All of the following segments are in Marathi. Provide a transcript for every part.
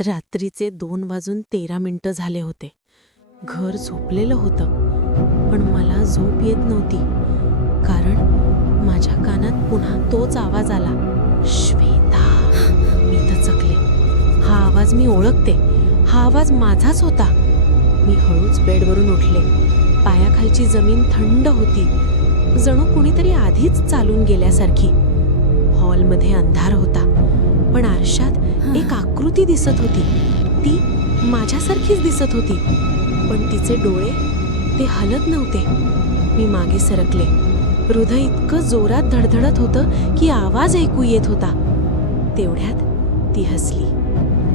रात्रीचे 2:13 झाले होते. घर झोपलेलं होतं, पण मला झोप येत नव्हती. कारण माझ्या कानात पुन्हा तोच आवाज आला, श्वेता. मी दचकले. हा आवाज मी ओळखते. हा आवाज माझाच होता. मी हळूच बेडवरून उठले. पायाखालची जमीन थंड होती, जणू कुणीतरी आधीच चालून गेल्यासारखी. हॉलमध्ये अंधार होता, पण आरशात एक आकृती दिसत होती. ती माझ्यासारखीच दिसत होती, पण तिचे डोळे ते हलत नव्हते. मी मागे सरकले. हृदय इतकं जोरात धडधडत होतं की आवाज ऐकू येत होता. तेवढ्यात ती हसली.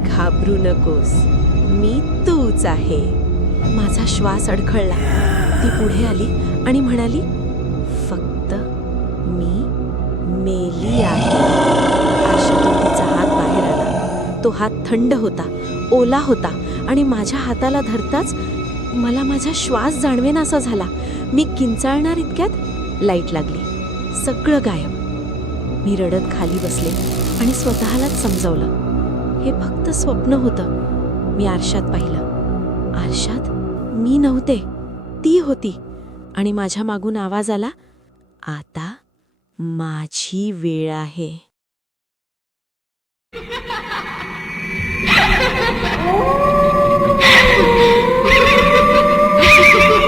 घाबरू नकोस, मी तूच आहे. माझा श्वास अडखळला. ती पुढे आली आणि म्हणाली, फक्त मी मेली आहे. आरशातून तिचा हात बाहेर आला. तो हात थंड होता, ओला होता आणि माझ्या हाताला धरताच मला माझा श्वास जाणवेनासा झाला. मी किंचाळणार इतक्यात लाईट लागली. सगळं गायब. मी रडत खाली बसले आणि स्वतःलाच समजावलं, हे फक्त स्वप्न होतं. मी आरशात पाहिलं. आरशात मी नव्हते, ती होती. आणि माझ्या मागून आवाज आला, आता माझी वेळ आहे.